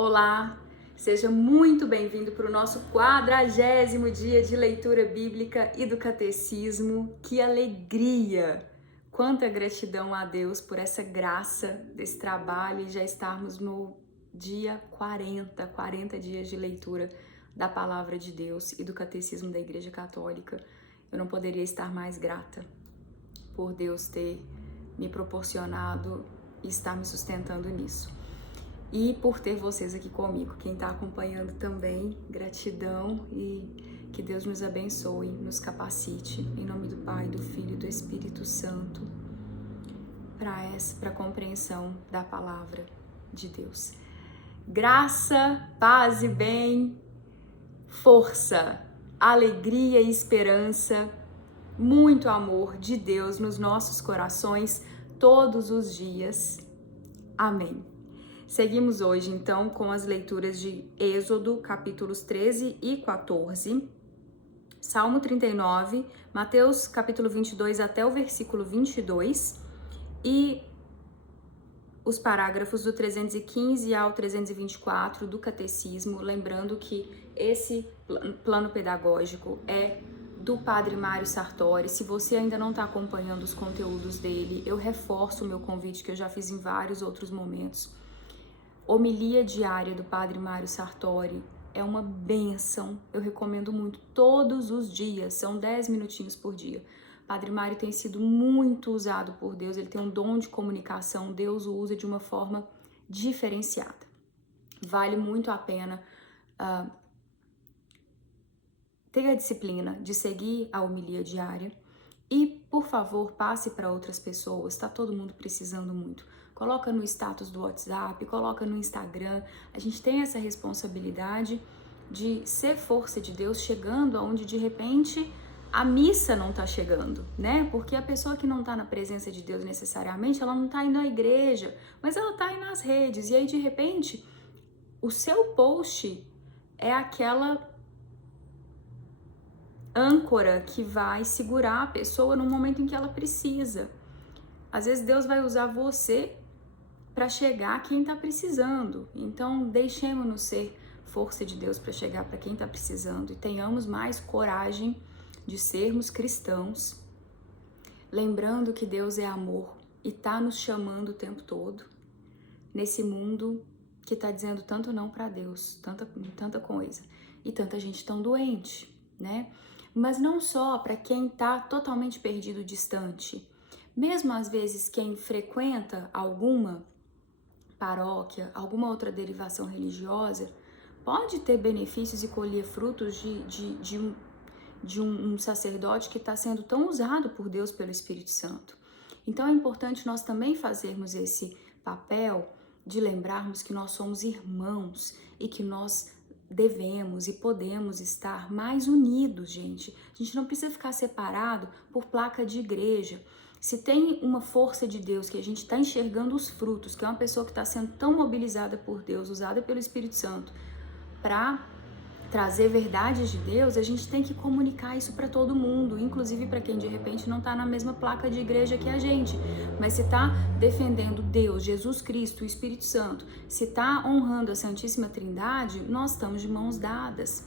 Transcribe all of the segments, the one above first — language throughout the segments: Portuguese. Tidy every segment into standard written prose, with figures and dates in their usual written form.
Olá, seja muito bem-vindo para o nosso 40º dia de leitura bíblica e do catecismo. Que alegria! Quanta gratidão a Deus por essa graça desse trabalho e já estarmos no dia 40 dias de leitura da Palavra de Deus e do catecismo da Igreja Católica. Eu não poderia estar mais grata por Deus ter me proporcionado e estar me sustentando nisso. E por ter vocês aqui comigo, quem está acompanhando também, gratidão e que Deus nos abençoe, nos capacite, em nome do Pai, do Filho e do Espírito Santo, para a compreensão da palavra de Deus. Graça, paz e bem, força, alegria e esperança, muito amor de Deus nos nossos corações todos os dias. Amém. Seguimos hoje, então, com as leituras de Êxodo, capítulos 13 e 14, Salmo 39, Mateus, capítulo 22 até o versículo 22 e os parágrafos do 315 ao 324 do Catecismo, lembrando que esse plano pedagógico é do Padre Mário Sartori. Se você ainda não está acompanhando os conteúdos dele, eu reforço o meu convite que eu já fiz em vários outros momentos. Homilia diária do Padre Mário Sartori é uma bênção, eu recomendo muito, todos os dias, são 10 minutinhos por dia. Padre Mário tem sido muito usado por Deus, ele tem um dom de comunicação, Deus o usa de uma forma diferenciada. Vale muito a pena ter a disciplina de seguir a homilia diária e, por favor, passe para outras pessoas, está todo mundo precisando muito. Coloca no status do WhatsApp, coloca no Instagram. A gente tem essa responsabilidade de ser força de Deus chegando aonde de repente a missa não está chegando, né? Porque a pessoa que não está na presença de Deus necessariamente, ela não está indo à igreja, mas ela está aí nas redes. E aí, de repente, o seu post é aquela âncora que vai segurar a pessoa no momento em que ela precisa. Às vezes Deus vai usar você para chegar a quem está precisando. Então, deixemos-nos ser força de Deus para chegar para quem está precisando e tenhamos mais coragem de sermos cristãos, lembrando que Deus é amor e está nos chamando o tempo todo nesse mundo que está dizendo tanto não para Deus, tanta coisa e tanta gente tão doente, né? Mas não só para quem está totalmente perdido, distante. Mesmo às vezes quem frequenta alguma paróquia, alguma outra derivação religiosa, pode ter benefícios e colher frutos de um sacerdote que está sendo tão usado por Deus, pelo Espírito Santo. Então é importante nós também fazermos esse papel de lembrarmos que nós somos irmãos e que nós devemos e podemos estar mais unidos, gente. A gente não precisa ficar separado por placa de igreja. Se tem uma força de Deus que a gente está enxergando os frutos, que é uma pessoa que está sendo tão mobilizada por Deus, usada pelo Espírito Santo, para trazer verdades de Deus, a gente tem que comunicar isso para todo mundo, inclusive para quem de repente não está na mesma placa de igreja que a gente, mas se está defendendo Deus, Jesus Cristo, o Espírito Santo, se está honrando a Santíssima Trindade, nós estamos de mãos dadas,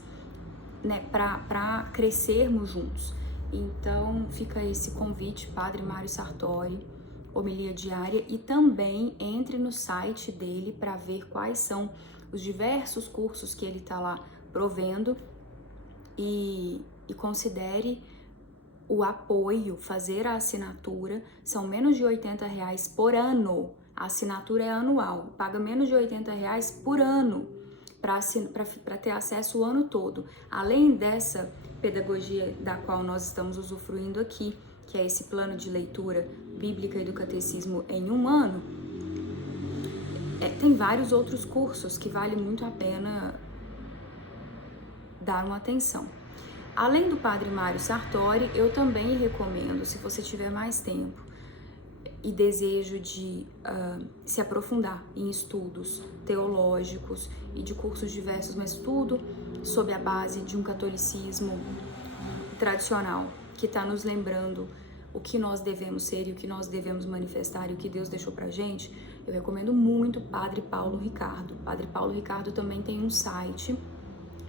né, para crescermos juntos. Então fica esse convite, Padre Mário Sartori, homilia diária, e também entre no site dele para ver quais são os diversos cursos que ele está lá provendo e considere o apoio, fazer a assinatura. São menos de R$80 por ano, a assinatura é anual, paga menos de R$80 por ano para ter acesso o ano todo. Além dessa pedagogia da qual nós estamos usufruindo aqui, que é esse plano de leitura bíblica e do catecismo em um ano, tem vários outros cursos que vale muito a pena dar uma atenção. Além do Padre Mário Sartori, eu também recomendo, se você tiver mais tempo e desejo de se aprofundar em estudos teológicos e de cursos diversos, mas tudo sob a base de um catolicismo tradicional, que está nos lembrando o que nós devemos ser e o que nós devemos manifestar e o que Deus deixou pra gente, Eu recomendo muito Padre Paulo Ricardo. Padre Paulo Ricardo também tem um site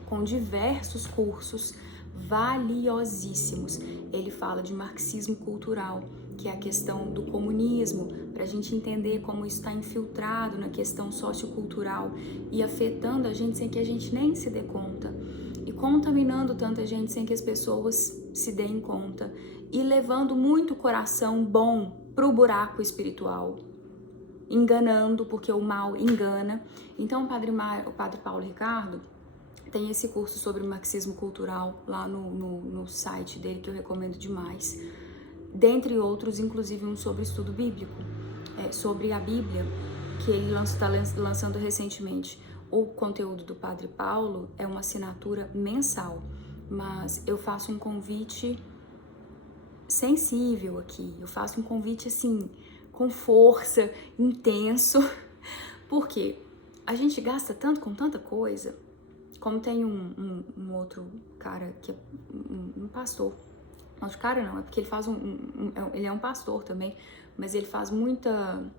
com diversos cursos valiosíssimos. Ele fala de marxismo cultural, que é a questão do comunismo, para a gente entender como isso está infiltrado na questão sociocultural e afetando a gente sem que a gente nem se dê conta, e contaminando tanta gente sem que as pessoas se deem conta, e levando muito coração bom pro buraco espiritual, enganando, porque o mal engana. Então o Padre Paulo Ricardo tem esse curso sobre marxismo cultural lá no site dele, que eu recomendo demais. Dentre outros, inclusive um sobre estudo bíblico, sobre a Bíblia, que ele está lançando recentemente. O conteúdo do Padre Paulo é uma assinatura mensal, mas eu faço um convite sensível aqui, eu faço um convite assim, com força, intenso, porque a gente gasta tanto com tanta coisa. Como tem um outro cara que é um pastor, outro cara não, é porque ele faz ele é um pastor também, mas ele faz muita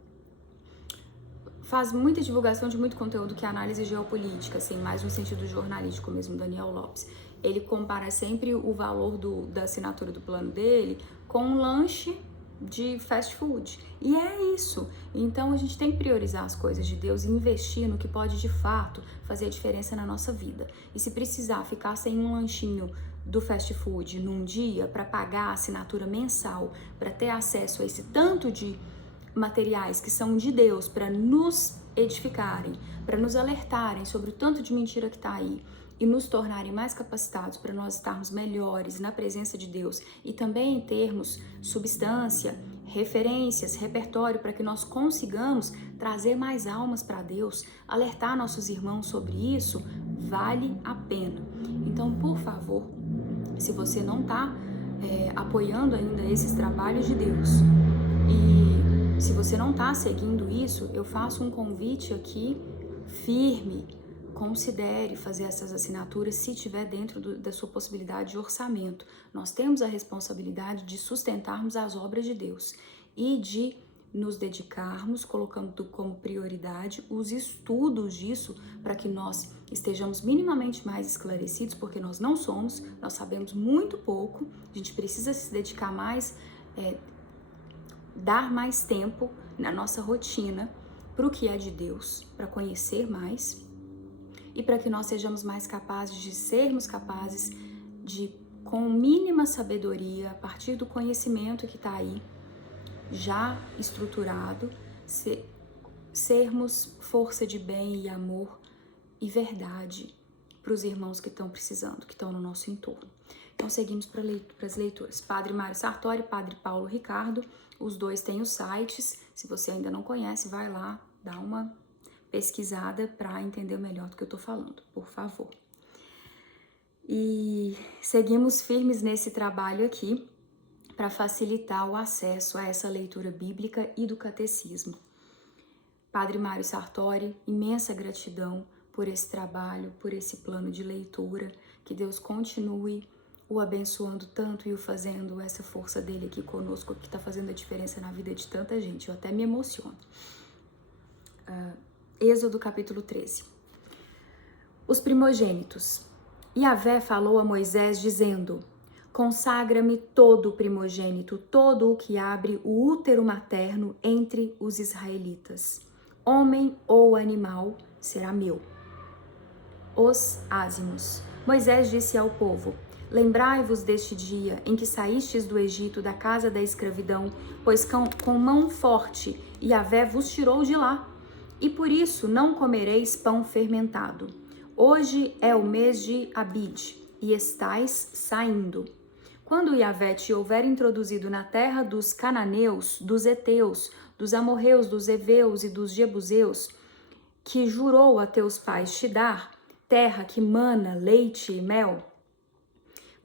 divulgação de muito conteúdo que é análise geopolítica, assim, mais no sentido jornalístico mesmo, Daniel Lopes. Ele compara sempre o valor da assinatura do plano dele com um lanche de fast food. E é isso. Então a gente tem que priorizar as coisas de Deus e investir no que pode de fato fazer a diferença na nossa vida. E se precisar ficar sem um lanchinho do fast food num dia para pagar a assinatura mensal, para ter acesso a esse tanto de materiais que são de Deus para nos edificarem, para nos alertarem sobre o tanto de mentira que está aí e nos tornarem mais capacitados para nós estarmos melhores na presença de Deus e também termos substância, referências, repertório para que nós consigamos trazer mais almas para Deus, alertar nossos irmãos sobre isso, vale a pena. Então, por favor, se você não está apoiando ainda esses trabalhos de Deus e se você não está seguindo isso, eu faço um convite aqui firme. Considere fazer essas assinaturas se estiver dentro da sua possibilidade de orçamento. Nós temos a responsabilidade de sustentarmos as obras de Deus e de nos dedicarmos, colocando como prioridade os estudos disso, para que nós estejamos minimamente mais esclarecidos, porque nós não somos, nós sabemos muito pouco, a gente precisa se dedicar mais, dar mais tempo na nossa rotina para o que é de Deus, para conhecer mais, e para que nós sejamos mais capazes de sermos capazes de, com mínima sabedoria, a partir do conhecimento que está aí, já estruturado, sermos força de bem e amor e verdade para os irmãos que estão precisando, que estão no nosso entorno. Então seguimos para as leituras. Padre Mário Sartori, Padre Paulo Ricardo, os dois têm os sites. Se você ainda não conhece, vai lá, dá uma pesquisada para entender melhor do que eu tô falando, por favor. E seguimos firmes nesse trabalho aqui para facilitar o acesso a essa leitura bíblica e do catecismo. Padre Mário Sartori, imensa gratidão por esse trabalho, por esse plano de leitura, que Deus continue o abençoando tanto e o fazendo essa força dele aqui conosco, que está fazendo a diferença na vida de tanta gente. Eu até me emociono. Êxodo capítulo 13. Os primogênitos. Yahvé falou a Moisés dizendo: consagra-me todo o primogênito, todo o que abre o útero materno entre os israelitas. Homem ou animal será meu. Os ázimos. Moisés disse ao povo: lembrai-vos deste dia em que saístes do Egito, da casa da escravidão, pois com mão forte Yahvé vos tirou de lá. E por isso não comereis pão fermentado. Hoje é o mês de Abide, e estais saindo. Quando Yahvé te houver introduzido na terra dos cananeus, dos heteus, dos amorreus, dos heveus e dos jebuseus, que jurou a teus pais te dar, terra que mana leite e mel,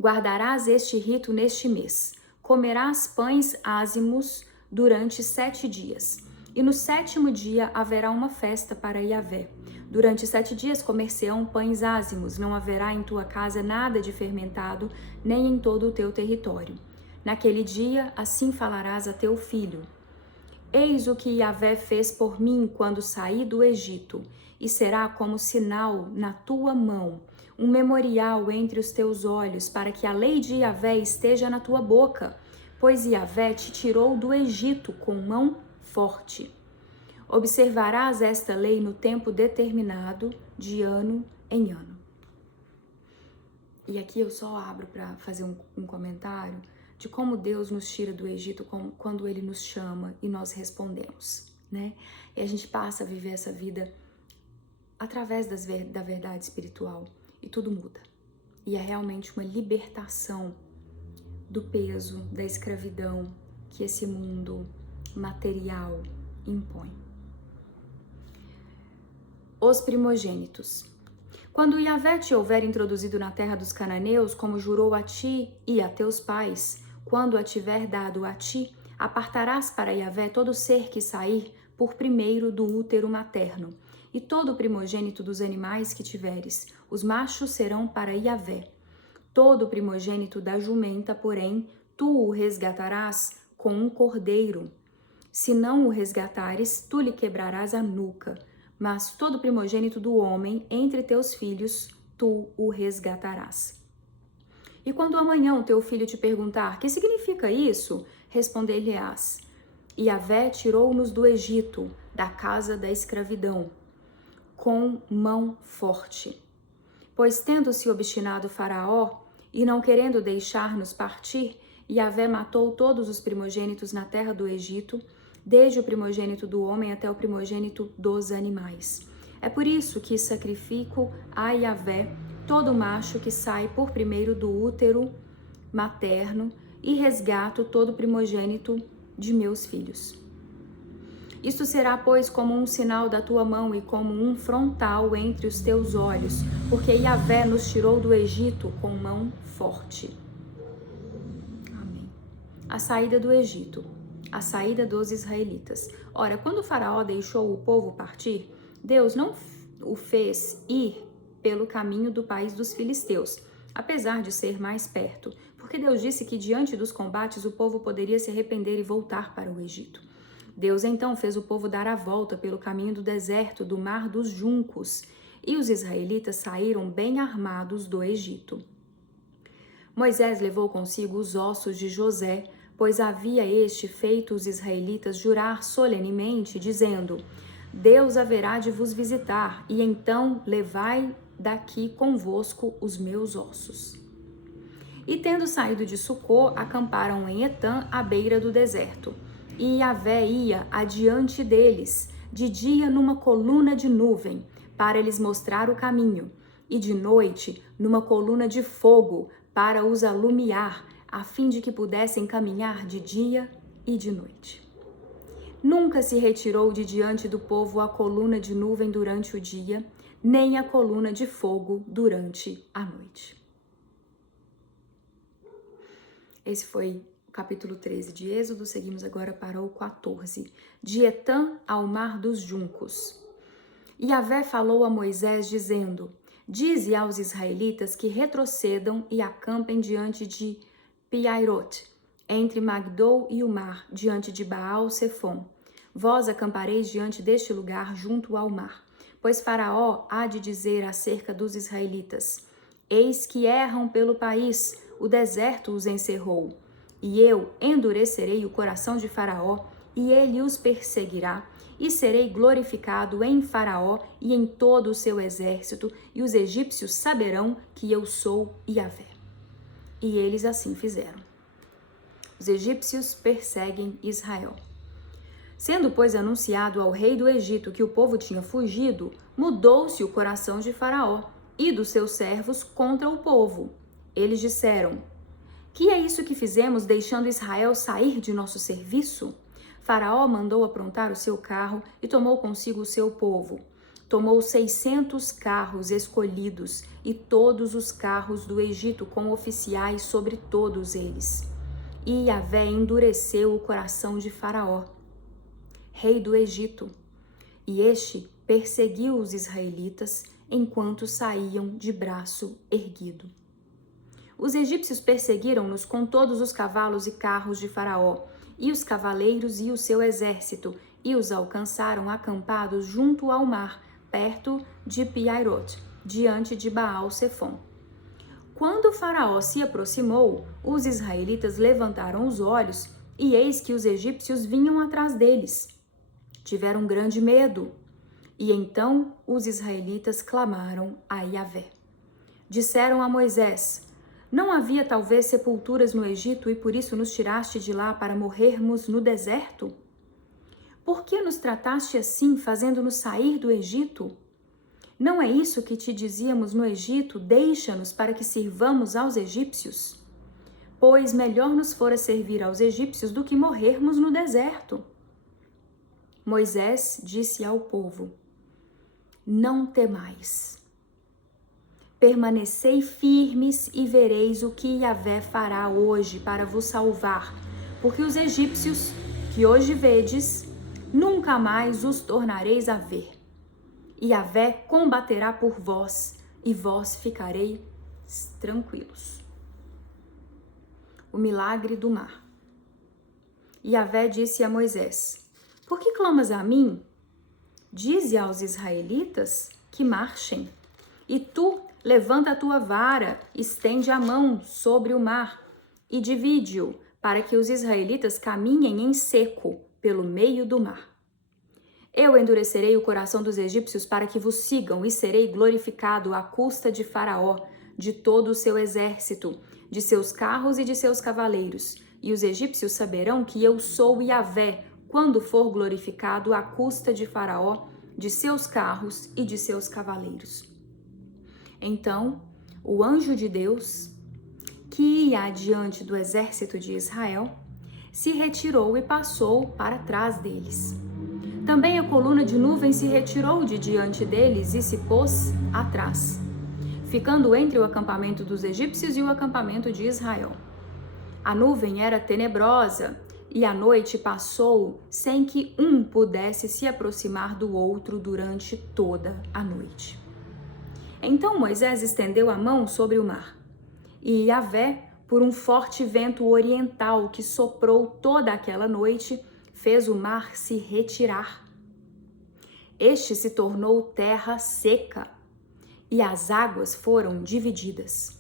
guardarás este rito neste mês. Comerás pães ázimos durante 7 dias. E no 7º dia haverá uma festa para Yahvé. Durante 7 dias comer-se-ão pães ázimos, não haverá em tua casa nada de fermentado, nem em todo o teu território. Naquele dia, assim falarás a teu filho: Eis o que Yahvé fez por mim quando saí do Egito, e será como sinal na tua mão, um memorial entre os teus olhos, para que a lei de Yahvé esteja na tua boca, pois Yahvé te tirou do Egito com mão forte. Observarás esta lei no tempo determinado, de ano em ano. E aqui eu só abro para fazer um comentário de como Deus nos tira do Egito quando Ele nos chama e nós respondemos, né? E a gente passa a viver essa vida através da verdade espiritual e tudo muda. E é realmente uma libertação do peso, da escravidão que esse mundo material impõe. Os primogênitos. Quando Yahvé te houver introduzido na terra dos cananeus, como jurou a ti e a teus pais, quando a tiver dado a ti, apartarás para Yahvé todo ser que sair por primeiro do útero materno, e todo primogênito dos animais que tiveres, os machos serão para Yahvé. Todo primogênito da jumenta, porém, tu o resgatarás com um cordeiro. Se não o resgatares, tu lhe quebrarás a nuca. Mas todo primogênito do homem entre teus filhos, tu o resgatarás. E quando amanhã o teu filho te perguntar, que significa isso? Responder-lhe-ás, Yahvé tirou-nos do Egito, da casa da escravidão, com mão forte. Pois tendo-se obstinado Faraó, e não querendo deixar-nos partir, Yahvé matou todos os primogênitos na terra do Egito, desde o primogênito do homem até o primogênito dos animais. É por isso que sacrifico a Yahvé todo macho que sai por primeiro do útero materno e resgato todo primogênito de meus filhos. Isto será, pois, como um sinal da tua mão e como um frontal entre os teus olhos, porque Yahvé nos tirou do Egito com mão forte. Amém. A saída do Egito. A saída dos israelitas. Ora, quando o Faraó deixou o povo partir, Deus não o fez ir pelo caminho do país dos filisteus, apesar de ser mais perto, porque Deus disse que diante dos combates o povo poderia se arrepender e voltar para o Egito. Deus então fez o povo dar a volta pelo caminho do deserto, do mar dos juncos, e os israelitas saíram bem armados do Egito. Moisés levou consigo os ossos de José, pois havia este feito os israelitas jurar solenemente, dizendo, Deus haverá de vos visitar, e então levai daqui convosco os meus ossos. E tendo saído de Sucó, acamparam em Etã, à beira do deserto. E Yahvé ia adiante deles, de dia numa coluna de nuvem, para lhes mostrar o caminho, e de noite numa coluna de fogo, para os alumiar, a fim de que pudessem caminhar de dia e de noite. Nunca se retirou de diante do povo a coluna de nuvem durante o dia, nem a coluna de fogo durante a noite. Esse foi o capítulo 13 de Êxodo. Seguimos agora para o 14, de Etã ao mar dos juncos. Yahvé falou a Moisés, dizendo, dize aos israelitas que retrocedam e acampem diante de Piairot, entre Magdou e o mar, diante de Baal-Sefom. Vós acampareis diante deste lugar, junto ao mar. Pois Faraó há de dizer acerca dos israelitas, eis que erram pelo país, o deserto os encerrou. E eu endurecerei o coração de Faraó, e ele os perseguirá, e serei glorificado em Faraó e em todo o seu exército, e os egípcios saberão que eu sou Yahvé. E eles assim fizeram. Os egípcios perseguem Israel. Sendo, pois, anunciado ao rei do Egito que o povo tinha fugido, mudou-se o coração de Faraó e dos seus servos contra o povo. Eles disseram, que é isso que fizemos deixando Israel sair de nosso serviço? Faraó mandou aprontar o seu carro e tomou consigo o seu povo. Tomou 600 carros escolhidos e todos os carros do Egito com oficiais sobre todos eles. E Yahvé endureceu o coração de Faraó, rei do Egito, e este perseguiu os israelitas enquanto saíam de braço erguido. Os egípcios perseguiram-nos com todos os cavalos e carros de Faraó, e os cavaleiros e o seu exército, e os alcançaram acampados junto ao mar, perto de Pi-Hahirote, diante de Baal-Sefon. Quando o faraó se aproximou, os israelitas levantaram os olhos, e eis que os egípcios vinham atrás deles. Tiveram grande medo, e então os israelitas clamaram a Yahvé. Disseram a Moisés: não havia talvez sepulturas no Egito e por isso nos tiraste de lá para morrermos no deserto? Por que nos trataste assim, fazendo-nos sair do Egito? Não é isso que te dizíamos no Egito, deixa-nos para que sirvamos aos egípcios? Pois melhor nos fora servir aos egípcios do que morrermos no deserto. Moisés disse ao povo: não temais. Permanecei firmes e vereis o que Yahvé fará hoje para vos salvar, porque os egípcios que hoje vedes, nunca mais os tornareis a ver. E Yahvé combaterá por vós, e vós ficareis tranquilos. O milagre do mar. Yahvé disse a Moisés: por que clamas a mim? Dize aos israelitas que marchem. E tu, levanta a tua vara, estende a mão sobre o mar e divide-o, para que os israelitas caminhem em seco pelo meio do mar. Eu endurecerei o coração dos egípcios para que vos sigam, e serei glorificado à custa de Faraó, de todo o seu exército, de seus carros e de seus cavaleiros. E os egípcios saberão que eu sou Yahvé, quando for glorificado à custa de Faraó, de seus carros e de seus cavaleiros. Então, o anjo de Deus, que ia adiante do exército de Israel, se retirou e passou para trás deles. Também a coluna de nuvem se retirou de diante deles e se pôs atrás, ficando entre o acampamento dos egípcios e o acampamento de Israel. A nuvem era tenebrosa e a noite passou sem que um pudesse se aproximar do outro durante toda a noite. Então Moisés estendeu a mão sobre o mar, e Yahvé, por um forte vento oriental que soprou toda aquela noite, fez o mar se retirar. Este se tornou terra seca, e as águas foram divididas.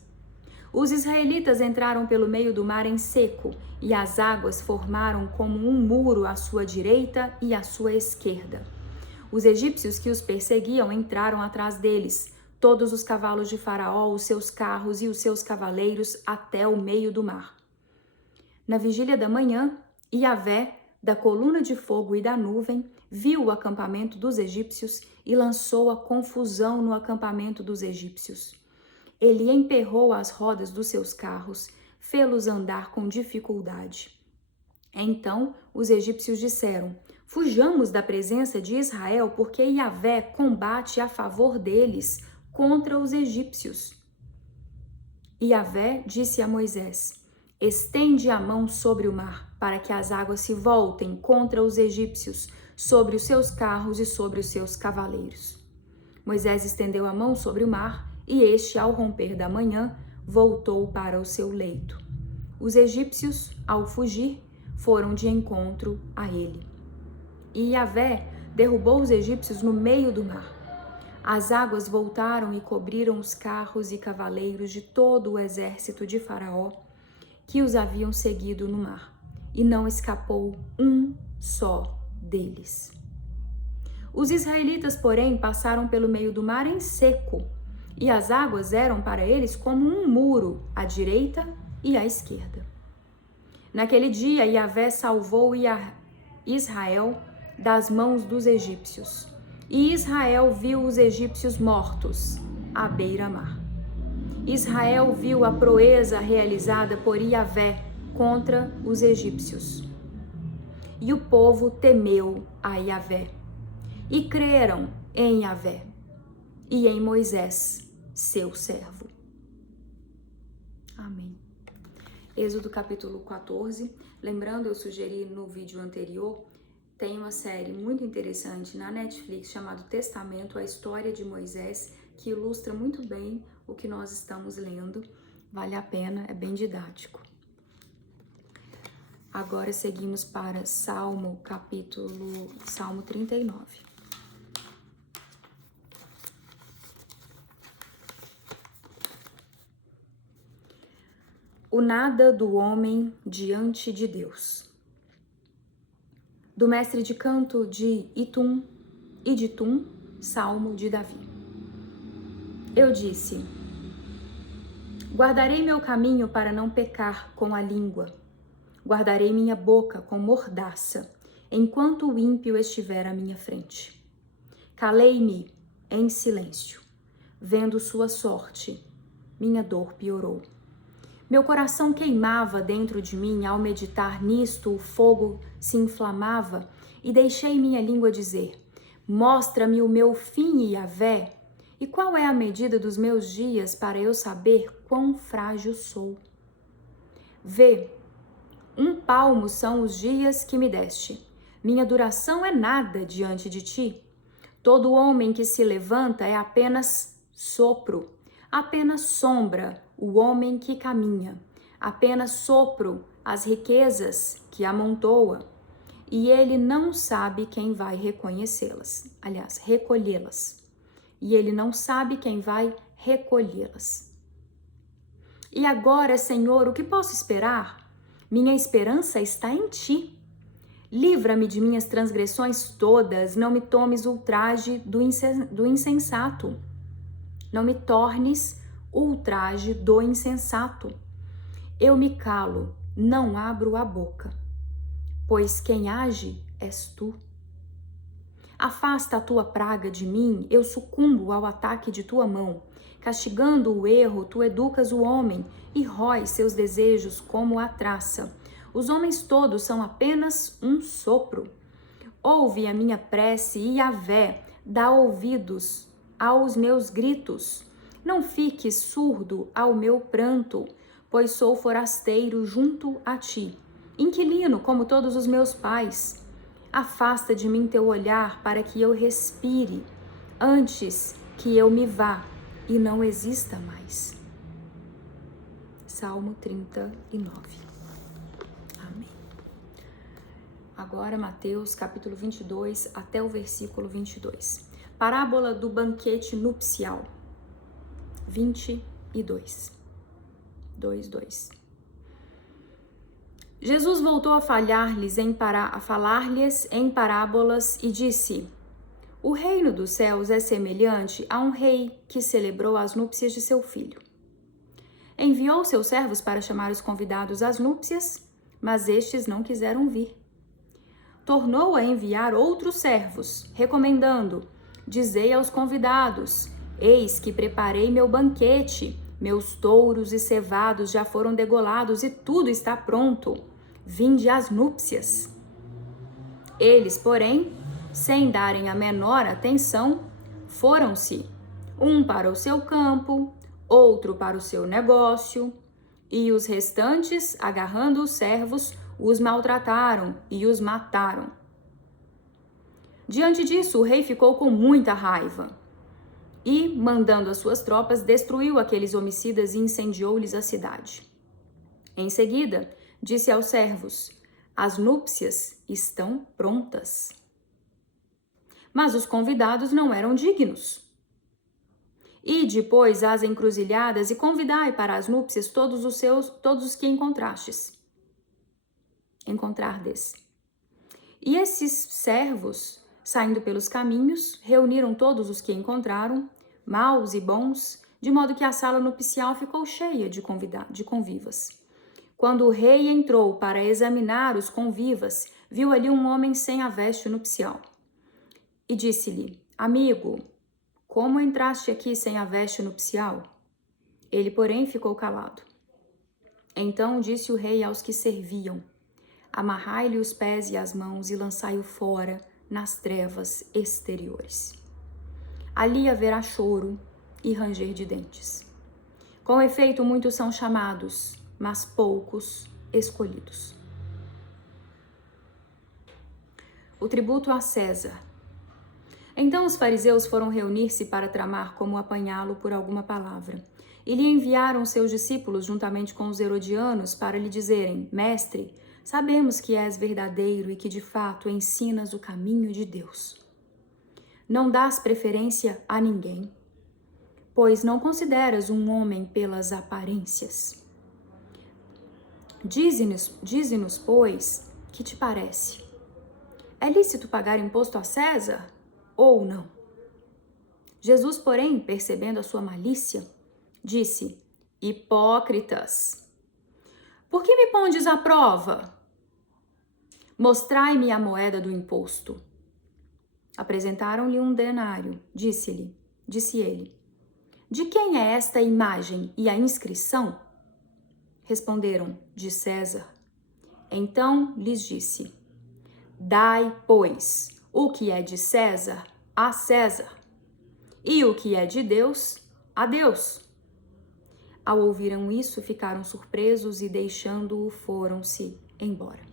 Os israelitas entraram pelo meio do mar em seco, e as águas formaram como um muro à sua direita e à sua esquerda. Os egípcios que os perseguiam entraram atrás deles, todos os cavalos de Faraó, os seus carros e os seus cavaleiros, até o meio do mar. Na vigília da manhã, Yahvé, da coluna de fogo e da nuvem, viu o acampamento dos egípcios e lançou a confusão no acampamento dos egípcios. Ele emperrou as rodas dos seus carros, fê-los andar com dificuldade. Então os egípcios disseram: fujamos da presença de Israel, porque Yahvé combate a favor deles contra os egípcios. Yahvé disse a Moisés: estende a mão sobre o mar, para que as águas se voltem contra os egípcios, sobre os seus carros e sobre os seus cavaleiros. Moisés estendeu a mão sobre o mar, e este, ao romper da manhã, voltou para o seu leito. Os egípcios, ao fugir, foram de encontro a ele. E Yahvé derrubou os egípcios no meio do mar. As águas voltaram e cobriram os carros e cavaleiros de todo o exército de Faraó, que os haviam seguido no mar, e não escapou um só deles. Os israelitas, porém, passaram pelo meio do mar em seco, e as águas eram para eles como um muro à direita e à esquerda. Naquele dia, Yahvé salvou Israel das mãos dos egípcios, e Israel viu os egípcios mortos à beira-mar. Israel viu a proeza realizada por Yahvé contra os egípcios. E o povo temeu a Yahvé, e creram em Yahvé e em Moisés, seu servo. Amém. Êxodo capítulo 14. Lembrando, eu sugeri no vídeo anterior, tem uma série muito interessante na Netflix chamada Testamento, a história de Moisés, que ilustra muito bem o que nós estamos lendo. Vale a pena, é bem didático. Agora seguimos para Salmo 39. O nada do homem diante de Deus. Do mestre de canto de Itum, Salmo de Davi. Eu disse: guardarei meu caminho para não pecar com a língua. Guardarei minha boca com mordaça, enquanto o ímpio estiver à minha frente. Calei-me em silêncio, vendo sua sorte, minha dor piorou. Meu coração queimava dentro de mim, ao meditar nisto, o fogo se inflamava, e deixei minha língua dizer: mostra-me o meu fim, Yahvé, e qual é a medida dos meus dias para eu saber quão frágil sou. Vê, 1 palmo são os dias que me deste. Minha duração é nada diante de ti. Todo homem que se levanta é apenas sopro, apenas sombra o homem que caminha, apenas sopro as riquezas que amontoa, e ele não sabe quem vai recolhê-las. E ele não sabe quem vai recolhê-las. E agora, Senhor, o que posso esperar? Minha esperança está em ti. Livra-me de minhas transgressões todas, não me tomes ultraje do insensato. Não me tornes ultraje do insensato. Eu me calo, não abro a boca, pois quem age és tu. Afasta a tua praga de mim, eu sucumbo ao ataque de tua mão. Castigando o erro, tu educas o homem e róis seus desejos como a traça. Os homens todos são apenas um sopro. Ouve a minha prece, Yahvé, dá ouvidos aos meus gritos. Não fiques surdo ao meu pranto, pois sou forasteiro junto a ti, inquilino como todos os meus pais. Afasta de mim teu olhar para que eu respire, antes que eu me vá e não exista mais. Salmo 39. Amém. Agora Mateus capítulo 22 até o versículo 22. Parábola do banquete nupcial. 22. 2:2. Jesus voltou a falar-lhes em parábolas e disse: o reino dos céus é semelhante a um rei que celebrou as núpcias de seu filho. Enviou seus servos para chamar os convidados às núpcias, mas estes não quiseram vir. Tornou a enviar outros servos, recomendando: dizei aos convidados: eis que preparei meu banquete, meus touros e cevados já foram degolados e tudo está pronto. Vinde às núpcias. Eles, porém, sem darem a menor atenção, foram-se, um para o seu campo, outro para o seu negócio, e os restantes, agarrando os servos, os maltrataram e os mataram. Diante disso, o rei ficou com muita raiva e, mandando as suas tropas, destruiu aqueles homicidas e incendiou-lhes a cidade. Em seguida, disse aos servos: as núpcias estão prontas. Mas os convidados não eram dignos. Ide, pois, às encruzilhadas e convidai para as núpcias todos os que encontrardes. E esses servos, saindo pelos caminhos, reuniram todos os que encontraram, maus e bons, de modo que a sala nupcial ficou cheia de convivas. Quando o rei entrou para examinar os convivas, viu ali um homem sem a veste nupcial. E disse-lhe: amigo, como entraste aqui sem a veste nupcial? Ele, porém, ficou calado. Então disse o rei aos que serviam: amarrai-lhe os pés e as mãos e lançai-o fora nas trevas exteriores. Ali haverá choro e ranger de dentes. Com efeito, muitos são chamados, mas poucos escolhidos. O tributo a César. Então os fariseus foram reunir-se para tramar como apanhá-lo por alguma palavra. E lhe enviaram seus discípulos juntamente com os herodianos para lhe dizerem: mestre, Sabemos que és verdadeiro e que de fato ensinas o caminho de Deus. Não dás preferência a ninguém, pois não consideras um homem pelas aparências. Dize-nos, pois, que te parece? É lícito pagar imposto a César ou não? Jesus, porém, percebendo a sua malícia, disse: Hipócritas, por que me pondes à prova? Mostrai-me a moeda do imposto. Apresentaram-lhe um denário. Disse ele: De quem é esta imagem e a inscrição? Responderam: De César. Então lhes disse: Dai, pois, o que é de César a César, e o que é de Deus a Deus. Ao ouviram isso, ficaram surpresos e, deixando-o, foram-se embora.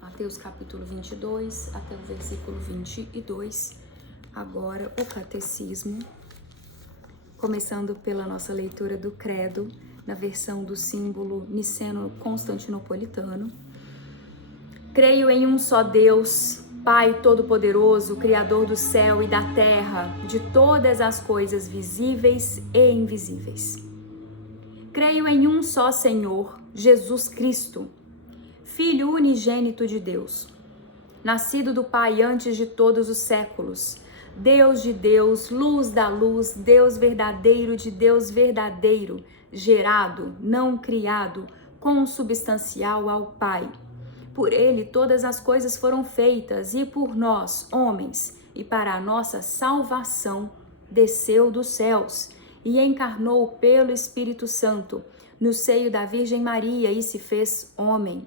Mateus capítulo 22 até o versículo 22. Agora o catecismo, começando pela nossa leitura do credo, na versão do símbolo niceno-constantinopolitano. Creio em um só Deus, Pai Todo-Poderoso, Criador do céu e da terra, de todas as coisas visíveis e invisíveis. Creio em um só Senhor, Jesus Cristo, Filho unigênito de Deus, nascido do Pai antes de todos os séculos, Deus de Deus, luz da luz, Deus verdadeiro de Deus verdadeiro, gerado, não criado, consubstancial ao Pai. Por ele todas as coisas foram feitas e por nós, homens, e para a nossa salvação, desceu dos céus e encarnou pelo Espírito Santo no seio da Virgem Maria e se fez homem.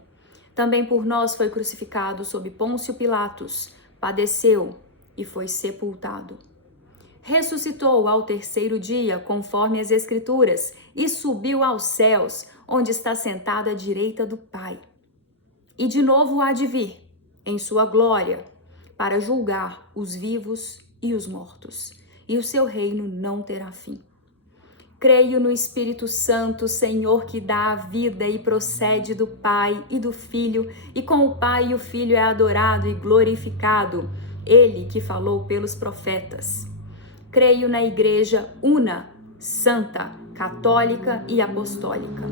Também por nós foi crucificado sob Pôncio Pilatos, padeceu e foi sepultado. Ressuscitou ao terceiro dia, conforme as Escrituras, e subiu aos céus, onde está sentado à direita do Pai. E de novo há de vir, em sua glória, para julgar os vivos e os mortos, e o seu reino não terá fim. Creio no Espírito Santo, Senhor, que dá a vida e procede do Pai e do Filho, e com o Pai e o Filho é adorado e glorificado, ele que falou pelos profetas. Creio na Igreja una, santa, católica e apostólica.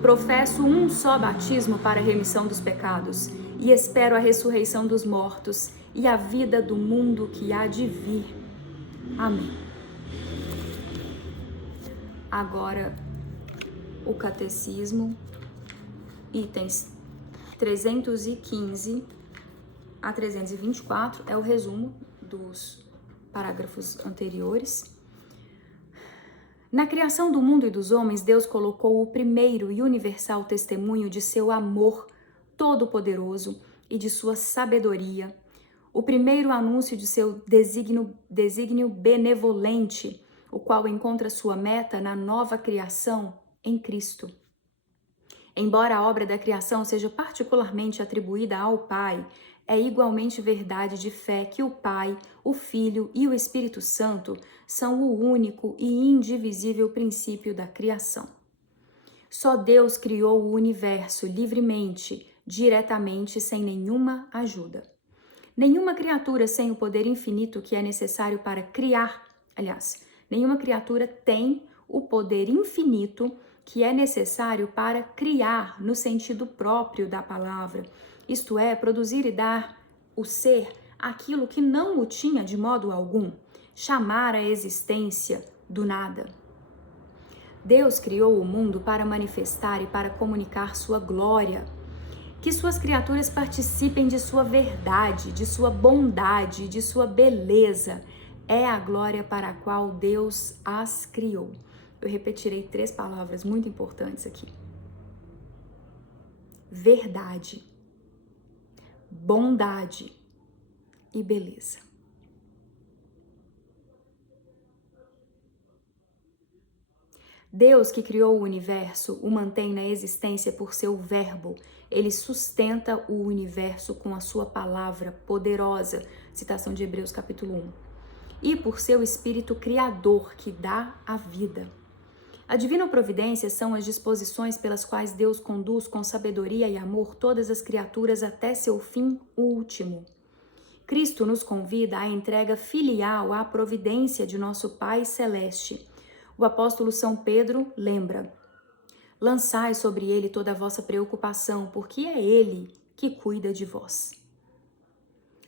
Professo um só batismo para a remissão dos pecados e espero a ressurreição dos mortos e a vida do mundo que há de vir. Amém. Agora, o Catecismo, itens 315 a 324, é o resumo dos parágrafos anteriores. Na criação do mundo e dos homens, Deus colocou o primeiro e universal testemunho de seu amor todo-poderoso e de sua sabedoria, o primeiro anúncio de seu desígnio benevolente, o qual encontra sua meta na nova criação em Cristo. Embora a obra da criação seja particularmente atribuída ao Pai, é igualmente verdade de fé que o Pai, o Filho e o Espírito Santo são o único e indivisível princípio da criação. Só Deus criou o universo livremente, diretamente, sem nenhuma ajuda. Nenhuma criatura sem o poder infinito que é necessário para criar, nenhuma criatura tem o poder infinito que é necessário para criar no sentido próprio da palavra, isto é, produzir e dar o ser aquilo que não o tinha de modo algum, chamar a existência do nada. Deus criou o mundo para manifestar e para comunicar sua glória, que suas criaturas participem de sua verdade, de sua bondade, de sua beleza. É a glória para a qual Deus as criou. Eu repetirei 3 palavras muito importantes aqui. Verdade, bondade e beleza. Deus que criou o universo o mantém na existência por seu verbo. Ele sustenta o universo com a sua palavra poderosa, citação de Hebreus capítulo 1. E por seu espírito criador que dá a vida. A divina providência são as disposições pelas quais Deus conduz com sabedoria e amor todas as criaturas até seu fim último. Cristo nos convida à entrega filial à providência de nosso Pai Celeste. O apóstolo São Pedro lembra: lançai sobre ele toda a vossa preocupação, porque é ele que cuida de vós.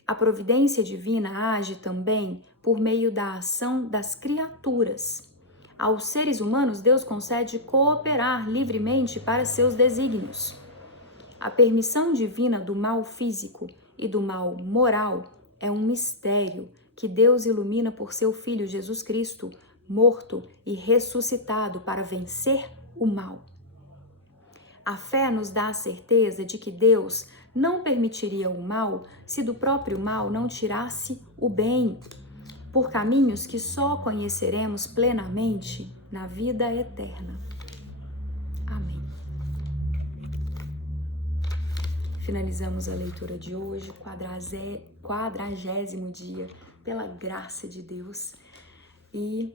A providência divina age também por meio da ação das criaturas. Aos seres humanos, Deus concede cooperar livremente para seus desígnios. A permissão divina do mal físico e do mal moral é um mistério que Deus ilumina por seu Filho Jesus Cristo, morto e ressuscitado para vencer o mal. A fé nos dá a certeza de que Deus não permitiria o mal se do próprio mal não tirasse o bem, por caminhos que só conheceremos plenamente na vida eterna. Amém. Finalizamos a leitura de hoje, 40º dia, pela graça de Deus. E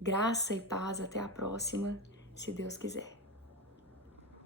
graça e paz até a próxima, se Deus quiser.